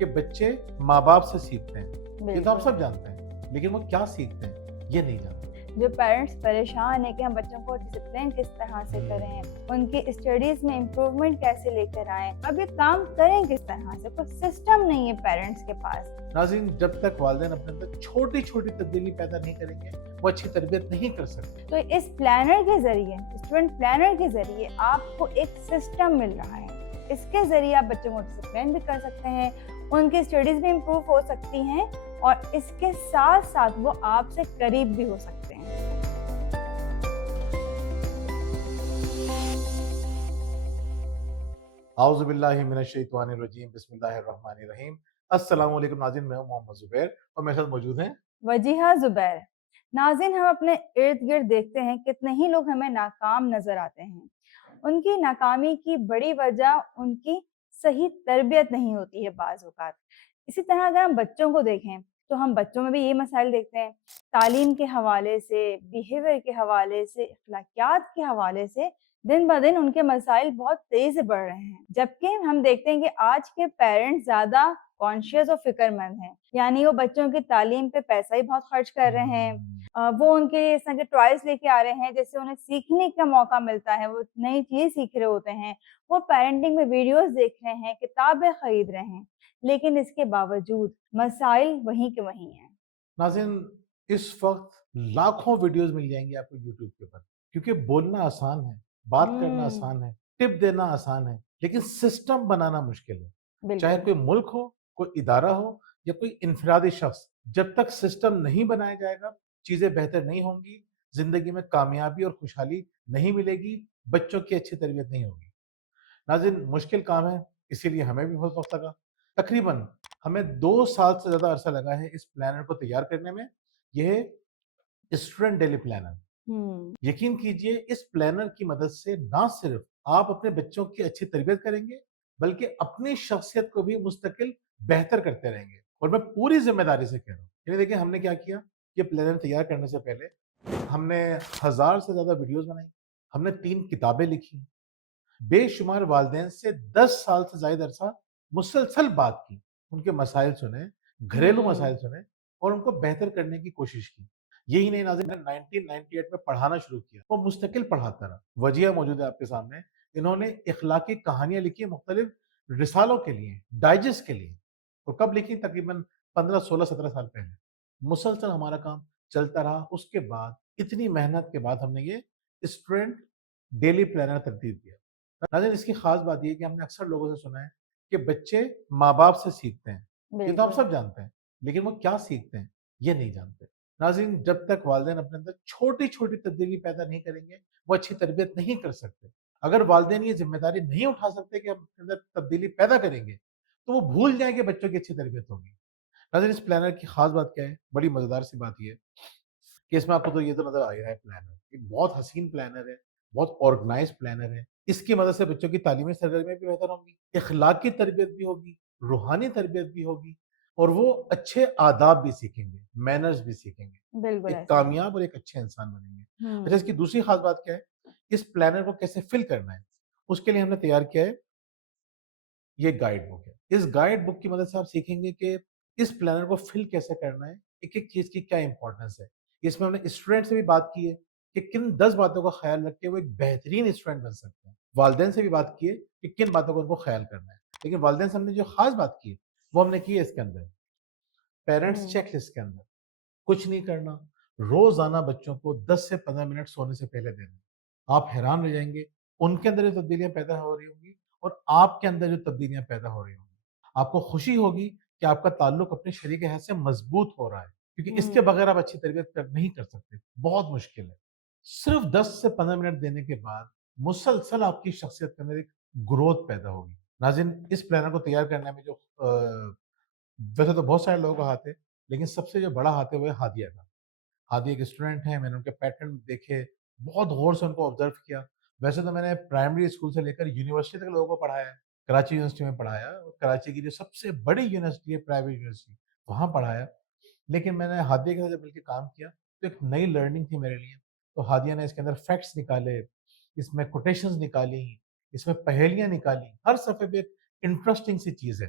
کہ بچے ماں باپ سے سیکھتے ہیں، یہ تو آپ بالکل سب جانتے ہیں، لیکن وہ کیا سیکھتے ہیں یہ نہیں جانتے۔ جو پیرنٹس پریشان ہیں کہ ہم بچوں کو ڈسپلن کس طرح سے کریں، ان کی اسٹڈیز میں امپروومنٹ کیسے لے کر آئیں، اب یہ کام کریں کس طرح سے، کوئی سسٹم نہیں ہے پیرنٹس کے پاس۔ ناظرین، جب تک والدین اپنے اندر چھوٹی چھوٹی تبدیلی پیدا نہیں کریں گے وہ اچھی تربیت نہیں کر سکتے۔ تو اس پلانر کے ذریعے، اسٹوڈنٹ پلانر کے ذریعے آپ کو ایک سسٹم مل رہا ہے، اس کے ذریعے آپ بچوں کو ڈسپلن بھی کر سکتے ہیں، ان کی اسٹڈیز بھی امپروو ہو سکتی ہیں اور اس کے ساتھ ساتھ وہ آپ سے قریب بھی ہو سکتے ہیں۔ اعوذ باللہ من الشیطان الرجیم، بسم اللہ الرحمن الرحیم۔ السلام علیکم ناظرین، میں ہوں محمد زبیر اور میرے ساتھ موجود ہیں وجیہہ زبیر۔ ناظرین، ہم اپنے ارد گرد دیکھتے ہیں کتنے ہی لوگ ہمیں ناکام نظر آتے ہیں۔ ان کی ناکامی کی بڑی وجہ ان کی صحیح تربیت نہیں ہوتی ہے بعض اوقات۔ اسی طرح اگر ہم بچوں کو دیکھیں تو ہم بچوں میں بھی یہ مسائل دیکھتے ہیں، تعلیم کے حوالے سے، بیہیویئر کے حوالے سے، اخلاقیات کے حوالے سے دن بہ دن ان کے مسائل بہت تیزی سے بڑھ رہے ہیں۔ جبکہ ہم دیکھتے ہیں کہ آج کے پیرنٹس زیادہ کانشیس اور فکر مند ہیں، یعنی وہ بچوں کی تعلیم پہ پیسہ ہی بہت خرچ کر رہے ہیں، وہ ان کے اس طرح کے ٹوائز لے کے آ رہے ہیں جس سے انہیں سیکھنے کا موقع ملتا ہے، وہ نئی چیز سیکھ رہے ہوتے ہیں، وہ پیرنٹنگ میں ویڈیوز دیکھ رہے ہیں، کتابیں خرید رہے ہیں، لیکن اس کے باوجود مسائل وہیں کے وہیں ہیں۔ ناظرین، اس وقت لاکھوں ویڈیوز مل جائیں گے آپ کو یوٹیوب کے اوپر، کیونکہ بولنا آسان ہے، بات کرنا آسان ہے، ٹپ دینا آسان ہے، لیکن سسٹم بنانا مشکل ہے۔ چاہے بالکل کوئی ملک ہو، کوئی ادارہ ہو یا کوئی انفرادی شخص، جب تک سسٹم نہیں بنایا جائے گا چیزیں بہتر نہیں ہوں گی، زندگی میں کامیابی اور خوشحالی نہیں ملے گی، بچوں کی اچھی تربیت نہیں ہوگی۔ ناظرین، مشکل کام ہے، اسی لیے ہمیں بھی بہت وقت لگا، تقریباً ہمیں 2 سال سے زیادہ عرصہ لگا ہے اس پلانر کو تیار کرنے میں۔ یہ اسٹوڈنٹ ڈیلی پلانر، یقین کیجئے اس پلانر کی مدد سے نہ صرف آپ اپنے بچوں کی اچھی تربیت کریں گے بلکہ اپنی شخصیت کو بھی مستقل بہتر کرتے رہیں گے، اور میں پوری ذمہ داری سے کہہ رہا ہوں۔ یعنی دیکھیں ہم نے کیا کیا، یہ پلانر تیار کرنے سے پہلے ہم نے 1000 سے زیادہ ویڈیوز بنائی، ہم نے 3 کتابیں لکھی، بے شمار والدین سے 10 سال سے زائد عرصہ مسلسل بات کی، ان کے مسائل سنے، گھریلو مسائل سنے اور ان کو بہتر کرنے کی کوشش کی۔ یہی نہیں ناظرین، میں 1998 میں پڑھانا شروع کیا، وہ مستقل پڑھاتا رہا۔ وجیہہ موجود ہے آپ کے سامنے، انہوں نے اخلاقی کہانیاں لکھی مختلف رسالوں کے لیے، ڈائجسٹ کے لیے، اور کب لکھی؟ تقریباً 15 16 17 سال پہلے۔ مسلسل ہمارا کام چلتا رہا، اس کے بعد اتنی محنت کے بعد ہم نے یہ اسٹوڈنٹ ڈیلی پلانر ترتیب دیا۔ ناظرین، اس کی خاص بات یہ ہے کہ ہم نے اکثر لوگوں سے سنا ہے کہ بچے ماں باپ سے سیکھتے ہیں، یہ تو ہم سب جانتے ہیں، لیکن وہ کیا سیکھتے ہیں یہ نہیں جانتے۔ ناظرین، جب تک والدین اپنے اندر چھوٹی چھوٹی تبدیلی پیدا نہیں کریں گے وہ اچھی تربیت نہیں کر سکتے۔ اگر والدین یہ ذمہ داری نہیں اٹھا سکتے کہ ہم اپنے اندر تبدیلی پیدا کریں گے تو وہ بھول جائیں کہ بچوں کی اچھی تربیت ہوگی۔ ناظرین، اس پلانر کی خاص بات کیا ہے؟ بڑی مزیدار سی بات یہ ہے کہ اس میں آپ کو تو یہ تو نظر آ رہا ہے پلانر ایک بہت حسین پلانر ہے، بہت آرگنائز پلانر ہے۔ اس کی مدد سے بچوں کی تعلیمی سرگرمیاں بھی بہتر ہوں گی، اخلاقی تربیت بھی ہوگی، روحانی تربیت بھی ہوگی، اور وہ اچھے آداب بھی سیکھیں گے، مینرز بھی سیکھیں گے، بالکل ایک ایسا ہی کامیاب اور ایک اچھے انسان بنیں گے۔ اچھا، اس ہے۔ کی دوسری خاص بات کیا ہے؟ اس پلانر کو کیسے فل کرنا ہے، اس کے لیے ہم نے تیار کیا ہے یہ گائیڈ بک ہے۔ اس گائیڈ بک کی مدد سے آپ سیکھیں گے کہ اس پلانر کو فل کیسے کرنا ہے، ایک ایک چیز کی کیا امپورٹنس ہے۔ اس میں ہم نے اسٹوڈنٹ سے بھی بات کی ہے کہ کن 10 باتوں کا خیال رکھ کے وہ ایک بہترین اسٹوڈنٹ بن سکتے ہیں۔ والدین سے بھی بات کی ہے کہ کن باتوں کا ان کو خیال کرنا ہے، لیکن والدین سے ہم نے جو خاص بات کی ہے وہ ہم نے کی ہے اس کے اندر پیرنٹس چیک لسٹ کے اندر۔ کچھ نہیں کرنا، روزانہ بچوں کو 10 سے 15 منٹ سونے سے پہلے دینا۔ آپ حیران رہ جائیں گے ان کے اندر جو تبدیلیاں پیدا ہو رہی ہوں گی اور آپ کے اندر جو تبدیلیاں پیدا ہو رہی ہوں گی۔ آپ کو خوشی ہوگی کہ آپ کا تعلق اپنے شریک حیات سے مضبوط ہو رہا ہے، کیونکہ اس کے بغیر آپ اچھی تربیت نہیں کر سکتے، بہت مشکل ہے۔ صرف 10 سے 15 منٹ دینے کے بعد مسلسل آپ کی شخصیت کے اندر ایک گروتھ پیدا ہوگی۔ ناظرین، اس پلانر کو تیار کرنے میں جو ویسے تو بہت سارے لوگوں کا ہاتھ ہے، لیکن سب سے جو بڑا ہاتھ ہے وہ ہے ہادیہ کا۔ ہادی ایک اسٹوڈنٹ ہیں، میں نے ان کے پیٹرن دیکھے، بہت غور سے ان کو آبزرو کیا۔ ویسے تو میں نے پرائمری اسکول سے لے کر یونیورسٹی تک لوگوں کو پڑھایا ہے، کراچی یونیورسٹی میں پڑھایا، اور کراچی کی جو سب سے بڑی یونیورسٹی ہے پرائیویٹ یونیورسٹی، وہاں پڑھایا، لیکن میں نے ہادیہ کے ساتھ جب مل کے کام کیا تو ایک نئی لرننگ تھی میرے لیے۔ تو ہادیہ نے اس کے اندر فیکٹس نکالے، اس میں کوٹیشنز نکالی، اس میں پہیلیاں نکالی، ہر صفحے پہ ایک انٹرسٹنگ سی چیز ہے۔